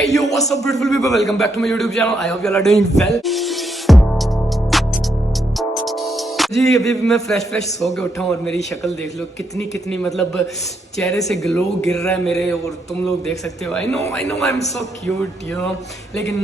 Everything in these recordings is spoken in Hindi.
Hey yo, what's up beautiful people, welcome back to my YouTube channel. I hope you all are doing well. जी अभी मैं फ्रेश सो के उठा हूँ और मेरी शक्ल देख लो कितनी मतलब चेहरे से ग्लो गिर रहा है मेरे, और तुम लोग देख सकते हो। I know I am so cute you know, लेकिन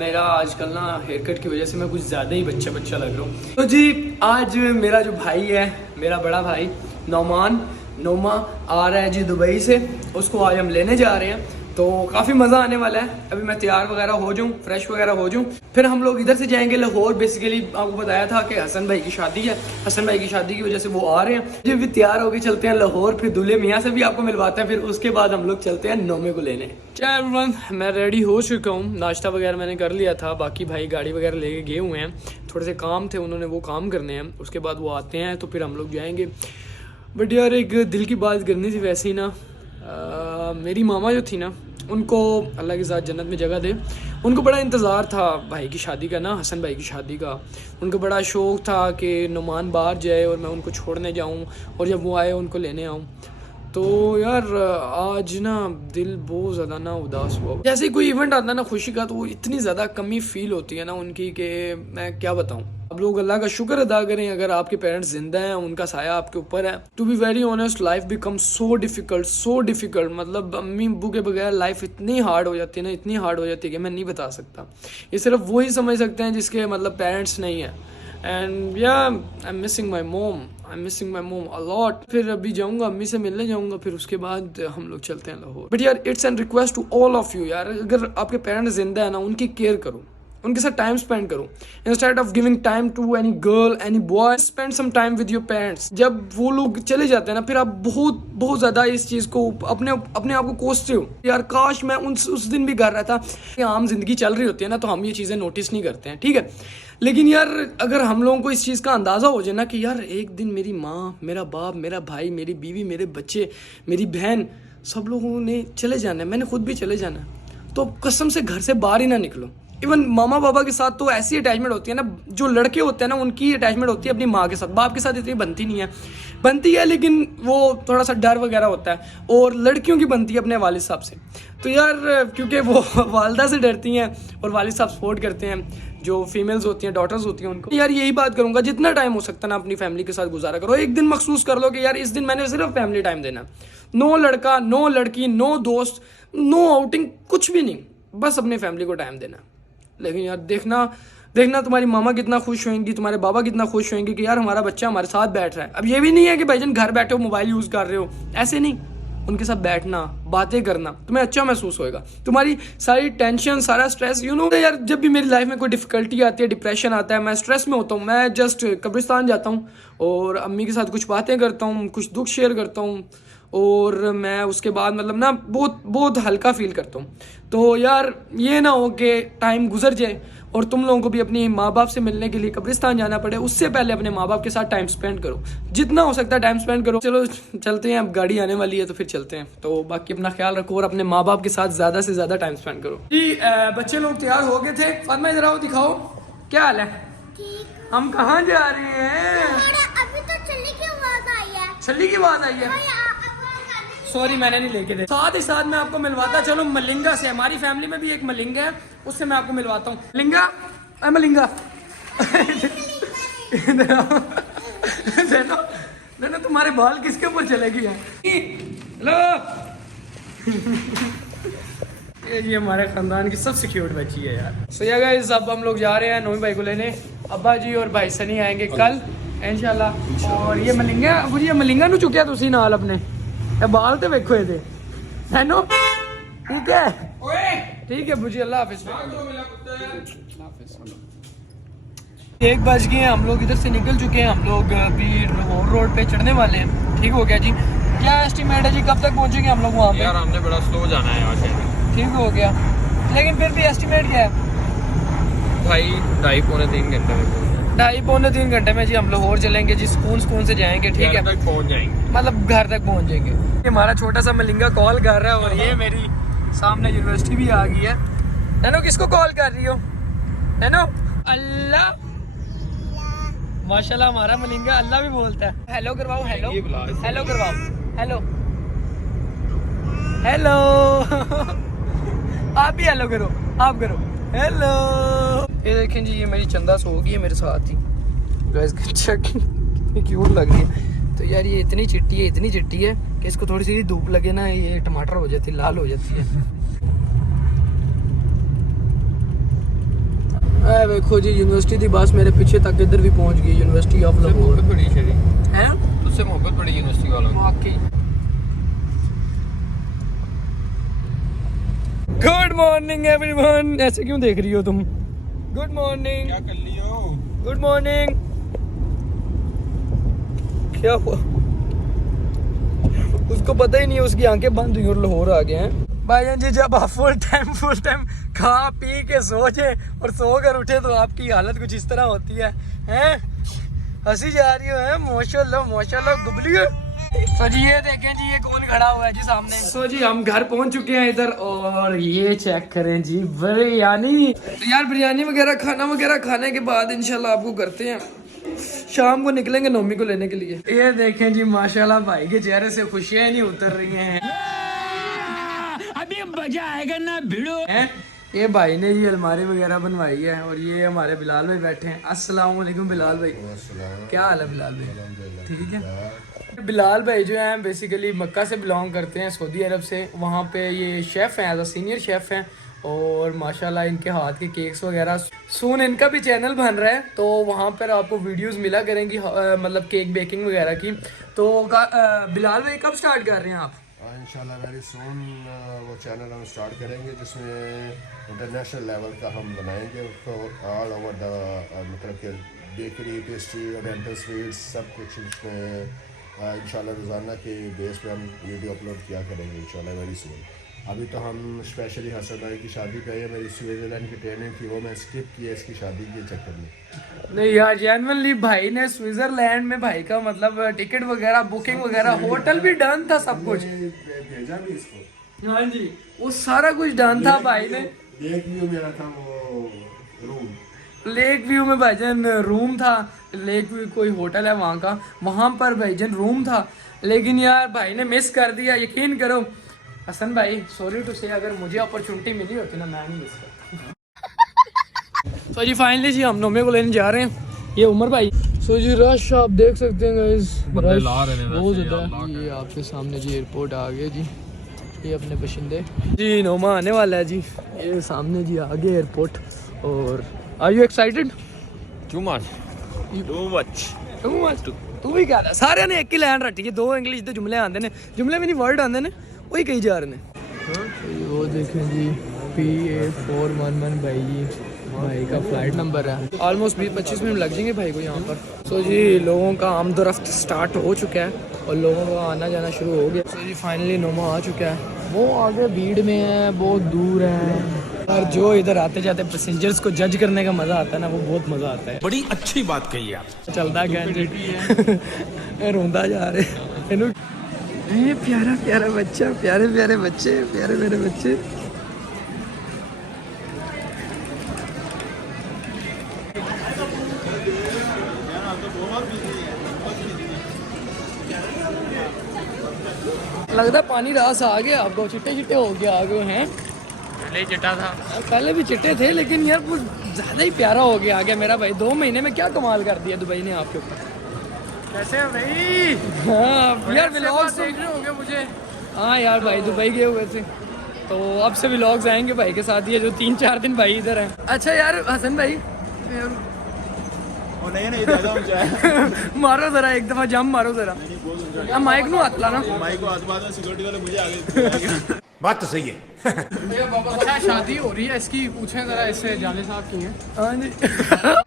मेरा आजकल ना हेयर कट की वजह से मैं कुछ ज़्यादा ही बच्चा लग रहा हूँ। तो जी आज मेरा जो भाई है, मेरा बड़ा भाई नोमा आ रहा है जी दुबई से, उसको आज हम लेने जा रहे हैं। तो काफ़ी मज़ा आने वाला है। अभी मैं तैयार वगैरह हो जाऊँ, फ्रेश वगैरह हो जाऊँ, फिर हम लोग इधर से जाएंगे लाहौर। बेसिकली आपको बताया था कि हसन भाई की शादी है, हसन भाई की शादी की वजह से वो आ रहे हैं। जब भी तैयार होके चलते हैं लाहौर, फिर दूल्हे मियाँ से भी आपको मिलवाते हैं, फिर उसके बाद हम लोग चलते हैं नोमे को लेने। चाय एवरीवन, मैं रेडी हो चुका हूँ, नाश्ता वगैरह मैंने कर लिया था। बाकी भाई गाड़ी वगैरह लेके गए हुए हैं, थोड़े से काम थे, उन्होंने वो काम करने हैं। उसके बाद वो आते हैं तो फिर हम लोग जाएंगे। बट यार एक दिल की बात करनी थी वैसे ही ना, मेरी मामा जो थी ना, उनको अल्लाह के साथ जन्नत में जगह दे, उनको बड़ा इंतज़ार था भाई की शादी का ना, हसन भाई की शादी का। उनको बड़ा शौक़ था कि नुमान बाहर जाए और मैं उनको छोड़ने जाऊं, और जब वो आए उनको लेने आऊं। तो यार आज ना दिल बहुत ज़्यादा ना उदास हुआ। जैसे ही कोई इवेंट आता है ना खुशी का, तो वो इतनी ज़्यादा कमी फ़ील होती है ना उनकी कि मैं क्या बताऊँ। आप लोग अल्लाह का शुक्र अदा करें अगर आपके पेरेंट्स जिंदा हैं, उनका साया आपके ऊपर है। To be very honest, life become so difficult. मतलब अम्मी अब्बू के बगैर लाइफ इतनी हार्ड हो जाती है ना, इतनी हार्ड हो जाती है कि मैं नहीं बता सकता। ये सिर्फ वही समझ सकते हैं जिसके मतलब पेरेंट्स नहीं है। एंड या आई एम मिसिंग माई मोम अलॉट। फिर अभी जाऊंगा, अम्मी से मिलने जाऊंगा, फिर उसके बाद हम लोग चलते हैं लाहौर। बट यार it's an request to all of you यार, अगर आपके पेरेंट्स जिंदा है ना, उनकी केयर करो, उनके साथ टाइम स्पेंड करो। Instead of giving time to any girl any boy, spend some time with your parents. जब वो लोग चले जाते हैं ना, फिर आप बहुत ज़्यादा इस चीज़ को अपने आप को कोसते हो। यार काश मैं उस दिन भी कर रहा था। आम जिंदगी चल रही होती है ना, तो हम ये चीज़ें नोटिस नहीं करते हैं, ठीक है। लेकिन यार अगर हम लोगों को इस चीज़ का अंदाज़ा हो जाए ना कि यार एक दिन मेरी माँ, मेरा बाप, मेरा भाई, मेरी बीवी, मेरे बच्चे, मेरी बहन, सब लोगों ने चले जाना है, मैंने खुद भी चले जाना है, तो कसम से घर से बाहर ही ना निकलो। इवन मामा बाबा के साथ तो ऐसी अटैचमेंट होती है ना, जो लड़के होते हैं ना उनकी अटैचमेंट होती है अपनी माँ के साथ, बाप के साथ इतनी बनती है लेकिन वो थोड़ा सा डर वगैरह होता है। और लड़कियों की बनती है अपने वालिद साहब से। तो यार क्योंकि वो वालदा से डरती हैं और वालिद साहब सपोर्ट करते हैं, जो फीमेल्स होती हैं, डॉटर्स होती हैं, उनको यार यही बात करूँगा, जितना टाइम हो सकता है ना अपनी फैमिली के साथ गुजारा करो। एक दिन मखसूस कर लो कि यार इस दिन मैंने सिर्फ फैमिली टाइम देना। नो लड़का, नो लड़की, नो दोस्त, नो आउटिंग, कुछ भी नहीं, बस अपनी फैमिली को टाइम देना। लेकिन यार देखना तुम्हारी मामा कितना खुश होंगी, तुम्हारे बाबा कितना खुश होंगे कि यार हमारा बच्चा हमारे साथ बैठ रहा है। अब ये भी नहीं है कि भाईजान घर बैठे हो मोबाइल यूज़ कर रहे हो, ऐसे नहीं। उनके साथ बैठना, बातें करना, तुम्हें अच्छा महसूस होएगा। तुम्हारी सारी टेंशन, सारा स्ट्रेस यू नो यार, जब भी मेरी लाइफ में कोई डिफिकल्टी आती है, डिप्रेशन आता है, मैं स्ट्रेस में होता हूँ, मैं जस्ट कब्रिस्तान जाता हूँ और अम्मी के साथ कुछ बातें करता हूँ, कुछ दुख शेयर करता हूँ, और मैं उसके बाद मतलब ना बहुत हल्का फील करता हूँ। तो यार ये ना हो कि टाइम गुजर जाए और तुम लोगों को भी अपनी माँ बाप से मिलने के लिए कब्रिस्तान जाना पड़े। उससे पहले अपने माँ बाप के साथ टाइम स्पेंड करो, जितना हो सकता है टाइम स्पेंड करो। चलो चलते हैं, अब गाड़ी आने वाली है तो फिर चलते हैं। तो बाकी अपना ख्याल रखो और अपने माँ बाप के साथ ज़्यादा से ज़्यादा टाइम स्पेंड करो। जी बच्चे लोग तैयार हो गए थे। फातिमा इधर आओ, दिखाओ क्या हाल है। हम कहाँ जा रहे हैं? अभी तो छल्ली की आवाज आई है। छल्ली की आवाज आई है? सॉरी मैंने नहीं लेके दे। साथ ही साथ मैं आपको मिलवाता चलो मलिंगा से। हमारी फैमिली में भी एक मलिंगा है, उससे मैं आपको मिलवाता हूँ। मलिंगा देखो तुम्हारे बाल किसके ऊपर चलेगी यार। हेलो ये हमारे खानदान की सबसे क्यूट बच्ची है यार। सो या गाइस, अब हम लोग जा रहे हैं नोमी भाई को लेने। अब्बा जी और भाई सनी आएंगे कल इंशाल्लाह। और ये मलिंगा नु चुकिया तुसी नाल अपने बाल तो वेखो ये है नो, ठीक है बुझी, अल्लाह हाफिज। 1 बज गए, हम लोग इधर से निकल चुके हैं। हम लोग अभी लाहौर रोड पे चढ़ने वाले हैं। ठीक हो गया जी? क्या एस्टिमेट है जी, कब तक पहुंचेंगे हम लोग वहाँ पे? यार हमने बड़ा स्लो जाना है यहाँ से। ठीक हो गया, लेकिन फिर भी एस्टिमेट क्या है भाई? 2.5-3 घंटे में जी हम लाहौर चलेंगे जी। सुकून से जाएंगे, ठीक है, तक पहुँच जाएंगे, मतलब घर तक पहुँच जाएंगे। हमारा छोटा सा मलिंगा कॉल कर रहा है और ये मेरी सामने यूनिवर्सिटी भी आ गई है। नैनो किसको कॉल कर रही हो? नैनो अल्लाह, माशाल्लाह हमारा मलिंगा अल्लाह भी बोलता है। हेलो करवाओ, हेलो करवाओ, हेलो आप भी हेलो करो, आप करो हेलो। ये देखें जी, ये मेरी चंदा सो गई है मेरे साथ ही। गाइस कितनी क्यूट लग रही है। तो यार ये इतनी चिट्टी है कि इसको थोड़ी सी धूप लगे ना ये टमाटर हो जाती है, लाल हो जाती है। देखो जी यूनिवर्सिटी की बस मेरे पीछे तक इधर भी पहुंच गई, यूनिवर्सिटी ऑफ लाहौर बड़ी शरी है। तुझसे मोहब्बत बड़ी यूनिवर्सिटी वालों की। वाकई। Good morning everyone. ऐसे क्यों देख रही हो तुम? Good morning. क्या कर लियो? Good morning. क्या हुआ? उसको पता ही नहीं है, उसकी आंखें बंद हुई और लाहौर आ गए हैं। भाईजान जी जब आप फुल टाइम खा पी के सो जाए और सो कर उठे तो आपकी हालत कुछ इस तरह होती है, हैं? हंसी जा रही है माशाल्लाह गुबली है। तो जी ये देखें जी, ये कौन खड़ा हुआ है जी सामने। तो जी हम घर पहुंच चुके हैं इधर, और ये चेक करें जी बिरयानी। तो यार बिरयानी वगैरह खाना वगैरह खाने के बाद इंशाल्लाह आपको करते हैं, शाम को निकलेंगे नोमी को लेने के लिए। ये देखें जी माशाल्लाह भाई के चेहरे से खुशियां ही नहीं उतर रही हैं। अभी मजा आएगा ना भिड़ो। ये भाई ने जी अलमारी वगैरह बनवाई है, और ये हमारे बिलाल भाई बैठे हैं। अस्सलाम वालेकुम बिलाल भाई, क्या हाल है बिलाल भाई? ठीक है। बिलाल भाई जो हैं बेसिकली मक्का से बिलोंग करते हैं, सऊदी अरब से। वहाँ पे ये शेफ़ हैं, एज अ सीनियर शेफ़ हैं, और माशाल्लाह इनके हाथ के केक्स वगैरह। सून इनका भी चैनल बन रहा है, तो वहाँ पर आपको वीडियोस मिला करेंगी, मतलब केक बेकिंग वगैरह की। तो बिलाल भाई कब स्टार्ट कर रहे हैं आप? इंशाल्लाह वेरी सून वो चैनल हम स्टार्ट करेंगे जिसमें इंटरनेशनल लेवल का हम बनाएंगे उसको, ऑल ओवर द मतलब कि बेकरी, पेस्ट्री, ओरिएंटल स्वीट्स सब कुछ इसमें इंशाल्लाह रोज़ाना के बेस पे हम वीडियो अपलोड किया करेंगे इंशाल्लाह वेरी सून। अभी तो हम स्पेशली हसन भाई की शादी पे है, मेरी स्विट्ज़रलैंड की ट्रेनिंग थी वो मैं स्किप की है इसकी शादी के चक्कर में। नहीं यार जेन्युइनली भाई ने स्विट्जरलैंड में भाई का मतलब टिकट वगैरह बुकिंग वगैरह होटल भी डन था, सब कुछ भेजा भी इसको। हाँ जी वो सारा कुछ डन था भाई ने। लेक व्यू मेरा था वो रूम, लेक व्यू में भाईजान रूम था। लेक व्यू कोई होटल है वहाँ का, वहाँ पर भाईजान रूम था। लेकिन यार भाई ने मिस कर दिया, यकीन करो हसन भाई, सॉरी टू से, अगर मुझे अपॉर्चुनिटी मिली होती ना मैं नहीं मिस करता। तो जी फाइनली जी हम नोमे को लेने जा रहे हैं, ये उमर भाई। सो जी रश आप देख सकते हैं गाइस, बंदे ला रहे हैं बहुत वैसे, ज़्यादा। ये आपके सामने जी एयरपोर्ट आ गया जी, ये अपने बशिंदे जी नोमा आने वाला है जी, ये सामने जी आ गया एयरपोर्ट। और are you excited? Too much. तू भी क्या सारे ने एक ही लाइन रखी है, दो इंग्लिश के जुमले आते हैं, जुमले भी नहीं वर्ड आते हैं, वही कही जा रहे हैं। वो देखें जी PA411 भाई जी, भाई का फ्लाइट नंबर है। ऑलमोस्ट 20-25 मिनट लग जाएंगे भाई को यहाँ पर। सो जी लोगों का आमदोरफ्त स्टार्ट हो चुका है और लोगों का आना जाना शुरू हो गया। सो जी फाइनली नोमा आ चुका है, वो आगे भीड़ में है, बहुत दूर है। और जो इधर आते जाते पैसेंजर्स को जज करने का मजा आता है ना, वो बहुत मजा आता है। बड़ी अच्छी बात कही आप। चलता है रोंदा जा रहे। प्यारा प्यारा बच्चा, प्यारे प्यारे बच्चे, प्यारे प्यारे बच्चे। लगता पानी रास आ गया आपको, चिट्टे चिट्टे हो गया आ गए हैं। पहले चिट्टा था, पहले भी चिट्टे थे, लेकिन यार वो ज़्यादा ही प्यारा हो गया आ गया मेरा भाई। 2 महीने में क्या कमाल कर दिया दुबई ने आपके ऊपर। कैसे है भाई? हाँ यार व्लॉग्स देख रहे होंगे मुझे। हाँ यार भाई दुबई गए हुए थे, तो अब से व्लॉग्स आएंगे भाई के साथ, ये जो 3-4 दिन भाई इधर हैं। अच्छा यार हसन भाई नहीं मारो जरा एक दफा जम मारो जरा, माइक नु हाथ लाना। सिक्योरिटी वाले मुझे आगे। बात तो सही है। अच्छा शादी हो रही है इसकी, पूछें जरा इससे जाने साहब की है। हाँ जी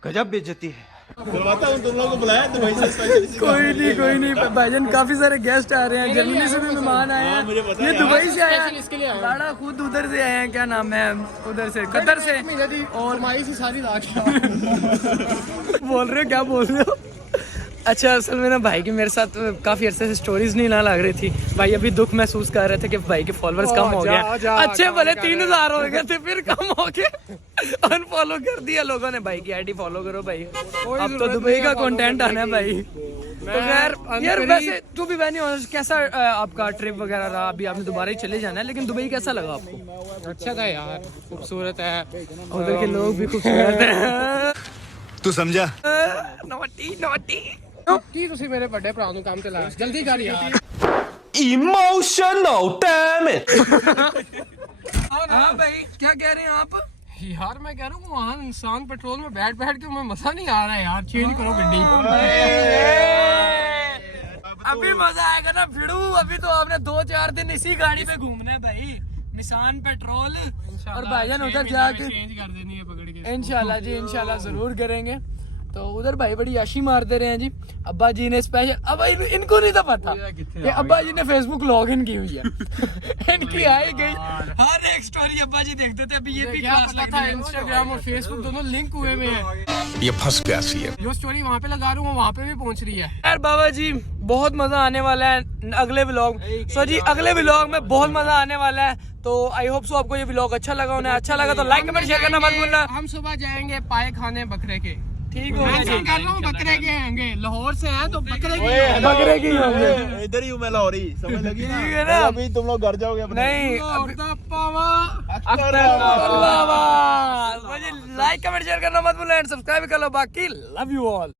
गजब बेइज्जती है। बुलवाता हूँ तुम लोगों को, बुलाया तो भाई से कोई नहीं भाईजान, काफी सारे गेस्ट आ रहे हैं, जर्मनी से भी मेहमान आए हैं, ये दुबई से आया है, लाड़ा खुद उधर से आए हैं, क्या नाम है उधर से, कतर से। और माई से सारी बोल रहे हो, क्या बोल रहे हो? अच्छा असल में ना भाई की मेरे साथ काफी अरसे से स्टोरीज नहीं ना लग रही थी। भाई अभी दुख महसूस कर रहे थे कि भाई के फॉलोअर्स कम हो गया। अच्छे भले 3000 हो गए थे, फिर कम हो गए, अनफॉलो कर दिया लोगों ने। भाई की आईडी फॉलो करो भाई, अब तो दुबई का कंटेंट आना है भाई। तो खैर यार वैसे टू बी वेरी ऑनेस्ट कैसा आपका ट्रिप वगैरह रहा? अभी आपने दोबारा ही चले जाना है, लेकिन दुबई कैसा लगा आपको? अच्छा था यार, खूबसूरत है। उधर के लोग भी खूबसूरत हैं। तू समझा? Naughty naughty. की तुसी मेरे बड़े भरा ਨੂੰ ਕੰਮ ਤੇ ਲਾ, ਜਲਦੀ ਕਰ यार। Emotional damn it. हाँ भाई क्या कह रहे हैं आप? यार मैं कह रहा हूँ वहाँ इंसान पेट्रोल में बैठ बैठ के मैं मजा नहीं आ रहा है यार, चेंज करो गड्डी। अभी मजा आएगा ना भिड़ू, अभी तो आपने 2-4 दिन इसी गाड़ी पे घूमना है भाई। निशान पेट्रोल और भाईजान उधर जाके चेंज कर देनी है पकड़ के। इंशाल्लाह जी, इंशाल्लाह जरूर करेंगे। तो उधर भाई बड़ी याशी मारते रहे हैं जी। अब्बा जी ने स्पेशल, अब इनको नहीं था पता कि अब्बा जी ने फेसबुक लॉग इन की हुई है। इनकी आई गई हर एक स्टोरी अब्बा जी देखते थे। अभी ये भी क्या क्लास पता था इंस्टाग्राम और फेसबुक दोनों लिंक हुए हुए हैं। ये फंस गया सी है। जो स्टोरी वहाँ पे लगा रहा हूँ वहाँ पे भी पहुँच रही है। यार बाबा जी बहुत मजा आने वाला है अगले व्लॉग। सो जी अगले व्लॉग में बहुत मजा आने वाला है। तो आई होप सो आपको ये व्लॉग अच्छा लगा। उन्हें अच्छा लगा तो लाइक कमेंट शेयर करना मत भूलना। हम सुबह जाएंगे पाए खाने बकरे के। ठीक हो मैं कर रहा हूँ बकरे के होंगे, लाहौर से हैं तो बकरे के बकरे की होंगे। इधर ही हूँ मैं लाहौरी, समझ लगी ना? ठीक है ना? अभी तुम लोग घर जाओगे अपने। नहीं और पावा लाइक कमेंट शेयर करना मत भूलना एंड सब्सक्राइब कर लो। बाकी लव यू ऑल।